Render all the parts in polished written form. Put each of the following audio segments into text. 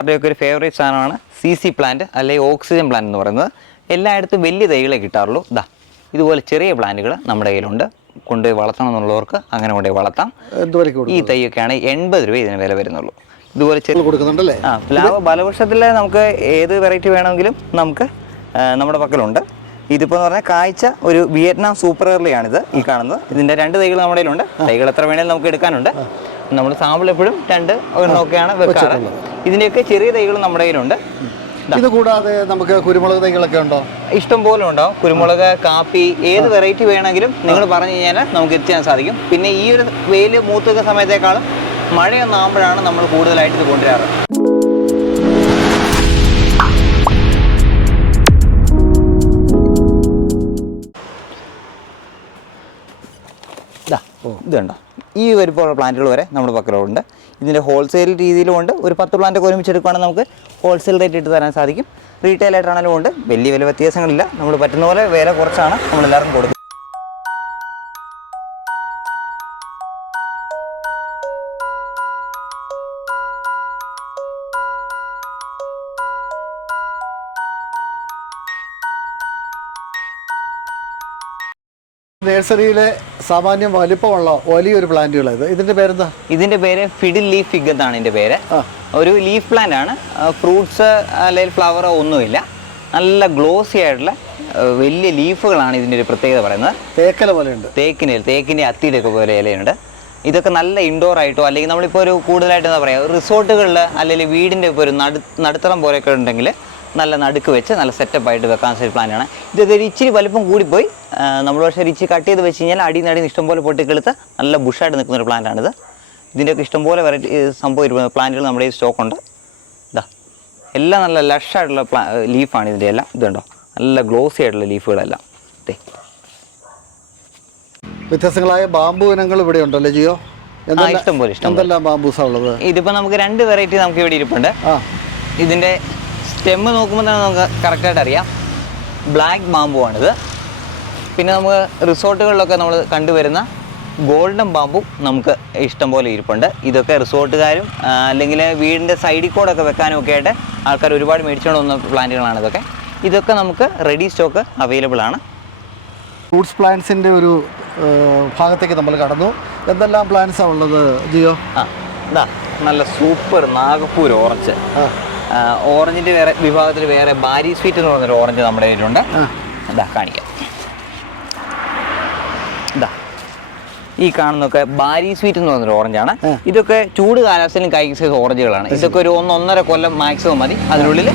അവരുടെയൊക്കെ ഒരു ഫേവറേറ്റ് സാധനമാണ് CC പ്ലാന്റ് അല്ലെങ്കിൽ ഓക്സിജൻ പ്ലാന്റ് എന്ന് പറയുന്നത്. എല്ലായിടത്തും വലിയ തൈകളെ കിട്ടാറുള്ളൂ. ഇതുപോലെ ചെറിയ പ്ലാന്റുകൾ നമ്മുടെ കയ്യിലുണ്ട്. കൊണ്ടുപോയി വളർത്തണം എന്നുള്ളവർക്ക് അങ്ങനെ കൊണ്ടുപോയി വളർത്താം. ഈ തൈയൊക്കെയാണ് 80 രൂപ ഇതിന് വില വരുന്നുള്ളൂ. ഇതുപോലെ കൊടുക്കുന്നുണ്ടല്ലേ? പ്ലാവ് ബലവൃക്ഷത്തിൽ നമുക്ക് ഏത് വെറൈറ്റി വേണമെങ്കിലും നമുക്ക് നമ്മുടെ പക്കലുണ്ട്. ഇതിപ്പോൾ എന്ന് പറഞ്ഞാൽ കാഴ്ച ഒരു വിയറ്റ്നാം സൂപ്പർ എർലിയാണിത് ഈ കാണുന്നത്. ഇതിൻ്റെ 2 തൈകൾ നമ്മുടെ കയ്യിലുണ്ട്. തൈകൾ എത്ര വേണേലും നമുക്ക് എടുക്കാനുണ്ട്. നമ്മൾ സാമ്പിൾ എപ്പോഴും 2 ഒക്കെയാണ് വെക്കാറ്. ഇതിൻ്റെയൊക്കെ ചെറിയ തൈകൾ നമ്മുടെ കയ്യിലുണ്ട്. ഇത് കൂടാതെ നമുക്ക് കുരുമുളക് തൈകളൊക്കെ ഉണ്ടോ? ഇഷ്ടം പോലെ ഉണ്ടാവും. കുരുമുളക്, കാപ്പി, ഏത് വെറൈറ്റി വേണമെങ്കിലും നിങ്ങൾ പറഞ്ഞു കഴിഞ്ഞാൽ നമുക്ക് എത്തിക്കാൻ സാധിക്കും. പിന്നെ ഈ ഒരു വെയിൽ മൂത്തുക സമയത്തേക്കാളും മഴയൊന്നാകുമ്പോഴാണ് നമ്മൾ കൂടുതലായിട്ട് ഇത് കൊണ്ടുവരാറ്. ഇതുണ്ടോ, ഈ വലിപ്പമുള്ള പ്ലാന്റുകൾ വരെ നമ്മുടെ പക്കലുണ്ട്. ഇതിൻ്റെ ഹോൾസെയിൽ രീതിയിലുമുണ്ട്. ഒരു 10 പ്ലാന്റൊക്കെ ഒരുമിച്ചെടുക്കുകയാണെങ്കിൽ നമുക്ക് ഹോൾസെയിൽ റേറ്റ് ഇട്ട് തരാൻ സാധിക്കും. റീറ്റെയിൽ ആയിട്ടാണെങ്കിലും ഉണ്ട്. വലിയ വില വ്യത്യാസങ്ങളില്ല. നമ്മൾ പറ്റുന്ന പോലെ വില കുറച്ചാണ് നമ്മളെല്ലാവർക്കും കൊടുക്കുന്നത്. നഴ്സറിയിലെ സാമാന്യം വലിപ്പമുള്ള വലിയൊരു പ്ലാന്റുകളായത്. ഇതിന്റെ പേരെന്താ? ഇതിന്റെ പേര് ഫിഡിൽ ലീഫ് ഫിഗ് എന്നാണ് ഇതിന്റെ പേര്. ഒരു ലീഫ് പ്ലാന്റ് ആണ്. ഫ്രൂട്ട്സ് അല്ലെങ്കിൽ ഫ്ലവറോ ഒന്നുമില്ല. നല്ല ഗ്ലോസി ആയിട്ടുള്ള വലിയ ലീഫുകളാണ് ഇതിൻ്റെ ഒരു പ്രത്യേകത പറയുന്നത്. തേക്കല പോലെയുണ്ട്. തേക്കിൻ്റെ അത്തിയുടെ ഒക്കെ പോലെ ഇലയുണ്ട്. ഇതൊക്കെ നല്ല ഇൻഡോർ ആയിട്ടോ അല്ലെങ്കിൽ നമ്മളിപ്പോൾ ഒരു കൂടുതലായിട്ട് എന്താ പറയുക, റിസോർട്ടുകളിൽ അല്ലെങ്കിൽ വീടിൻ്റെ ഇപ്പോൾ ഒരു നടുത്തളം പോലെയൊക്കെ ഉണ്ടെങ്കിൽ നല്ല നടുക്ക് വെച്ച് നല്ല സെറ്റപ്പായിട്ട് വെക്കാൻ ഒരു പ്ലാനാണ്. ഇതൊക്കെ ഒരു ഇച്ചിരി വലിപ്പം കൂടിപ്പോയി. നമ്മൾ പക്ഷേ ഇച്ചിരി കട്ട് ചെയ്ത് വെച്ച് കഴിഞ്ഞാൽ അടിയിൽ ഇഷ്ടംപോലെ പൊട്ടിക്കെടുത്ത് നല്ല ബുഷായിട്ട് നിൽക്കുന്ന ഒരു പ്ലാന്റാണിത്. ഇതിൻ്റെയൊക്കെ ഇഷ്ടംപോലെ വെറൈറ്റി സംഭവം പ്ലാന്റുകൾ നമ്മുടെ ഈ സ്റ്റോക്കുണ്ട്. എല്ലാം നല്ല ലഷായിട്ടുള്ള ലീഫാണ് ഇതിൻ്റെ എല്ലാം. ഇതുണ്ടോ, നല്ല ഗ്ലോസി ആയിട്ടുള്ള ലീഫുകളെല്ലാം. വ്യത്യസ്തങ്ങളായ ബാമ്പു ഇനങ്ങൾ ഇവിടെ ഉണ്ടല്ലോ ജിയോ? ഇഷ്ടംപോലെ എന്തെല്ലാം ബാമ്പൂസാ ഉള്ളത്? ഇതിപ്പോൾ നമുക്ക് 2 വെറൈറ്റി നമുക്ക് ഇവിടെ ഇരിപ്പുണ്ട്. ഇതിൻ്റെ സ്റ്റെമ്മ് നോക്കുമ്പോൾ തന്നെ നമുക്ക് കറക്റ്റായിട്ട് അറിയാം. ബ്ലാക്ക് ബാമ്പു ആണിത്. പിന്നെ നമുക്ക് റിസോർട്ടുകളിലൊക്കെ നമ്മൾ കണ്ടുവരുന്ന ഗോൾഡൻ ബാമ്പു നമുക്ക് ഇഷ്ടം പോലെ ഇരിപ്പുണ്ട്. ഇതൊക്കെ റിസോർട്ടുകാരും അല്ലെങ്കിൽ വീടിൻ്റെ സൈഡിൽ കൂടെയൊക്കെ വെക്കാനും ഒക്കെ ആയിട്ട് ആൾക്കാർ ഒരുപാട് മേടിച്ചുകൊണ്ട് വന്ന പ്ലാന്റുകളാണ് ഇതൊക്കെ. ഇതൊക്കെ നമുക്ക് റെഡി സ്റ്റോക്ക് അവൈലബിൾ ആണ്. ഫ്രൂട്ട്സ് പ്ലാന്റ്സിൻ്റെ ഒരു ഭാഗത്തേക്ക് നമ്മൾ കടന്നു. എന്തെല്ലാം പ്ലാന്റ്സാണ് ഉള്ളത് ജിയോ? നല്ല സൂപ്പർ നാഗപ്പൂർ ഓറഞ്ച്. ഓറഞ്ചിൻ്റെ വേറെ വിഭാഗത്തിൽ വേറെ ബാരി സ്വീറ്റ് എന്ന് പറഞ്ഞൊരു ഓറഞ്ച് നമ്മുടെ കയ്യിലുണ്ട്. കാണിക്കാം. ഈ കാണുന്നൊക്കെ ബാരി സ്വീറ്റ് എന്ന് പറഞ്ഞൊരു ഓറഞ്ചാണ്. ഇതൊക്കെ ചൂട് കാലാവസ്ഥയിലും കായ്ക്കുന്ന ഓറഞ്ചുകളാണ്. ഇതൊക്കെ ഒരു 1-1.5 കൊല്ലം മാക്സിമം മതി. അതിനുള്ളിൽ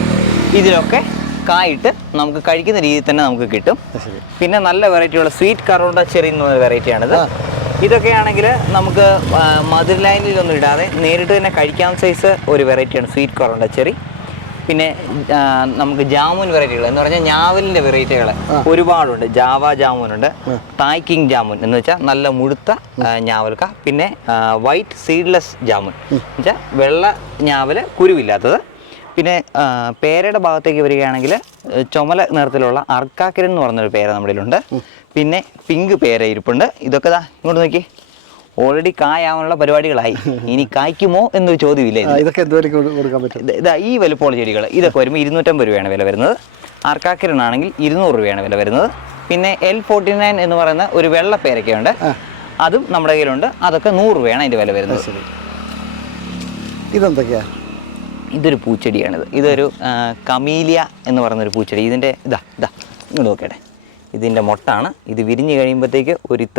ഇതിലൊക്കെ കായിട്ട് നമുക്ക് കഴിക്കുന്ന രീതിയിൽ തന്നെ നമുക്ക് കിട്ടും. പിന്നെ നല്ല വെറൈറ്റിയുള്ള സ്വീറ്റ് കറോണ്ട ചെറി എന്ന് പറഞ്ഞ വെറൈറ്റിയാണിത്. ഇതൊക്കെയാണെങ്കിൽ നമുക്ക് മധുര ലൈനിലൊന്നും ഇടാതെ നേരിട്ട് തന്നെ കഴിക്കാവുന്ന സൈസ് ഒരു വെറൈറ്റിയാണ് സ്വീറ്റ് കറോണ്ട ചെറി. പിന്നെ നമുക്ക് ജാമുൻ വെറൈറ്റികൾ എന്ന് പറഞ്ഞാൽ ഞാവലിൻ്റെ വെറൈറ്റികൾ ഒരുപാടുണ്ട്. ജാവ ജാമുനുണ്ട്, തായ് കിങ് ജാമുൻ എന്ന് വെച്ചാൽ നല്ല മുഴുത്ത ഞാവൽക്ക. പിന്നെ വൈറ്റ് സീഡ്ലെസ് ജാമുൻ എന്ന് വെച്ചാൽ വെള്ള ഞാവൽ കുരുവില്ലാത്തത്. പിന്നെ പേരയുടെ ഭാഗത്തേക്ക് വരികയാണെങ്കിൽ ചുമല നിറത്തിലുള്ള അർക്കാക്കിരൻ എന്ന് പറഞ്ഞൊരു പേര നമ്മുടെ കയ്യിലുണ്ട്. പിന്നെ പിങ്ക് പേര ഇരിപ്പുണ്ട്. ഇതൊക്കെ ഇങ്ങോട്ട് നോക്കി, ഓൾറെഡി കായാവാനുള്ള പരിപാടികളായി. ഇനി കായ്ക്കുമോ എന്നൊരു ചോദ്യമില്ല. ഇതൊക്കെ കൊടുക്കാൻ പറ്റും. ഈ വലുപ്പമുള്ള ചെടികൾ ഇതൊക്കെ വരുമ്പോൾ 250 രൂപയാണ് വില വരുന്നത്. ആർക്കാക്കിരനാണെങ്കിൽ 200 രൂപയാണ് വില വരുന്നത്. പിന്നെ L49 എന്ന് പറയുന്ന ഒരു വെള്ള പേരക്കയുണ്ട്, അതും നമ്മുടെ കയ്യിലുണ്ട്. അതൊക്കെ 100 രൂപയാണ് അതിൻ്റെ വില വരുന്നത്. ഇതെന്തൊക്കെയാ? ഇതൊരു പൂച്ചെടിയാണിത്. ഇതൊരു കമീലിയ എന്ന് പറയുന്നൊരു പൂച്ചെടി. ഇതിൻ്റെ ഇങ്ങോട്ട് നോക്കട്ടെ. ഇതിൻ്റെ മൊട്ടാണ്. ഇത് വിരിഞ്ഞ് കഴിയുമ്പോഴത്തേക്ക്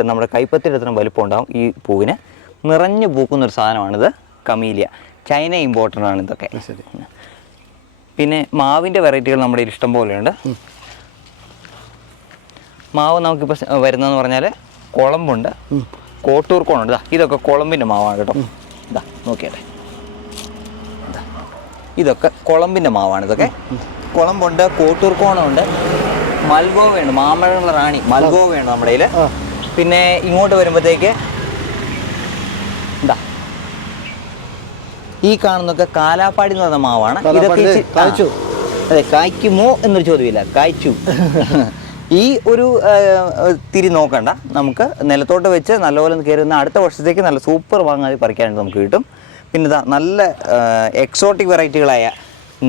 നമ്മുടെ കൈപ്പത്തിൻ്റെ അത്രയും വലുപ്പം ഉണ്ടാകും. ഈ പൂവിന് നിറഞ്ഞു പൂക്കുന്നൊരു സാധനമാണിത്, കമീലിയ. ചൈന ഇമ്പോർട്ടൻ്റ് ആണ് ഇതൊക്കെ. പിന്നെ മാവിൻ്റെ വെറൈറ്റികൾ നമ്മുടെ ഇഷ്ടം പോലെയുണ്ട്. മാവ് നമുക്കിപ്പോൾ വരുന്നതെന്ന് പറഞ്ഞാൽ കുളമ്പുണ്ട്, കോട്ടൂർ കോണുണ്ട്. ഇതൊക്കെ കുളമ്പിൻ്റെ മാവാണ് കേട്ടോ. നോക്കിയാട്ടെ, ഇതൊക്കെ കുളമ്പിൻ്റെ മാവാണ്. ഇതൊക്കെ കുളമ്പുണ്ട്, കോട്ടൂർ കോണുണ്ട്, മൽഗോവയുണ്ട്, മാമ്പഴങ്ങളുടെ റാണി മൽഗോവയുണ്ട് നമ്മുടെ കയ്യിൽ. പിന്നെ ഇങ്ങോട്ട് വരുമ്പോഴത്തേക്ക് ഈ കാണുന്നൊക്കെ കാലാപ്പാടി എന്ന് പറഞ്ഞ മാവാണ്. ഇതൊക്കെ അതെ, കായ്ക്കുമോ എന്നൊരു ചോദ്യമില്ല, കായ്ച്ചു. ഈ ഒരു തിരി നോക്കണ്ട, നമുക്ക് നിലത്തോട്ട് വെച്ച് നല്ലപോലെ കയറുന്ന അടുത്ത വർഷത്തേക്ക് നല്ല സൂപ്പർ വാങ്ങാതെ പറിക്കാനായിട്ട് നമുക്ക് കിട്ടും. പിന്നെ ഇതാ നല്ല എക്സോട്ടിക് വെറൈറ്റികളായ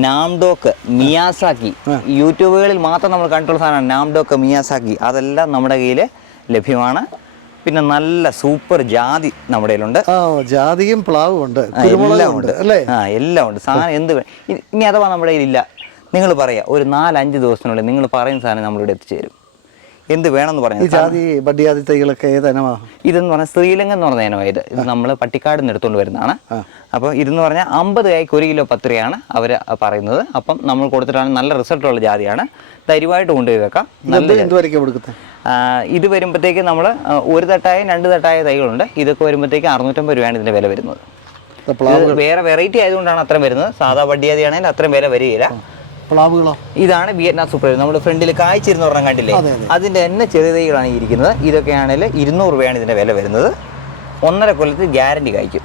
നാംഡോക്ക്, മിയാസാക്കി, യൂട്യൂബുകളിൽ മാത്രം നമ്മൾ കണ്ടിട്ടുള്ള സാധനമാണ് നാംഡോക്ക്, മിയാസാക്കി. അതെല്ലാം നമ്മുടെ കയ്യിൽ ലഭ്യമാണ്. പിന്നെ നല്ല സൂപ്പർ ജാതി നമ്മുടെ കയ്യിലുണ്ട്. ജാതിയും പ്ലാവും ഉണ്ട്, എല്ലാം ഉണ്ട് അല്ലേ? എല്ലാം ഉണ്ട്. സാധനം എന്ത് ഇനി അഥവാ നമ്മുടെ കയ്യിലില്ല, നിങ്ങൾ പറയാ, ഒരു 4-5 ദിവസത്തിനുള്ളിൽ നിങ്ങൾ പറയുന്ന സാധനം നമ്മളിവിടെ എത്തിച്ചേരും. എന്ത് വേണമെന്ന് പറഞ്ഞു. ഈ ജാതി ബഡ്ഡിയാതി തൈകളൊക്കെ ഏതനമാണ്? ഇതെന്ന് പറഞ്ഞാൽ ശ്രീലങ്കൻ എന്ന് പറഞ്ഞ ഇനമായത്. ഇത് നമ്മൾ പട്ടിക്കാട് നിന്ന് എടുത്തുകൊണ്ട് വരുന്നതാണ്. അപ്പോൾ ഇതെന്ന് പറഞ്ഞാൽ 50 കായ്ക്ക് 1 കിലോ 10 രൂപയാണ് അവർ പറയുന്നത്. അപ്പം നമ്മൾ കൊടുത്തിട്ടാണ് നല്ല റിസൾട്ടുള്ള ജാതിയാണ്. ധൈര്യമായിട്ട് കൊണ്ടുപോയി വെക്കാം. എന്തുവരെയൊക്കെ കൊടുക്കുന്നത്? ഇത് വരുമ്പോഴത്തേക്ക് നമ്മൾ 1 തട്ടായ 2 തട്ടായ തൈകളുണ്ട്. ഇതൊക്കെ വരുമ്പോഴത്തേക്ക് 650 രൂപയാണ് ഇതിൻ്റെ വില വരുന്നത്. വേറെ വെറൈറ്റി ആയതുകൊണ്ടാണ് അത്രയും വരുന്നത്. സാധാ ബഡ്ഡിയാതി ആണെങ്കിൽ അത്രയും വില വരികയില്ല. പ്ലാവുകളോ? ഇതാണ് വിയറ്റ്നാം സൂപ്പർ. നമ്മുടെ ഫ്രണ്ടിൽ കായ്ച്ചിരുന്ന ഒരെണ്ണം കണ്ടില്ലേ, അതിൻ്റെ തന്നെ ചെറിയ തൈകളാണ് ഇരിക്കുന്നത്. ഇതൊക്കെയാണെങ്കിൽ 200 രൂപയാണ് ഇതിൻ്റെ വില വരുന്നത്. 1.5 കൊല്ലത്തിൽ ഗ്യാരണ്ടി കായ്ക്കും.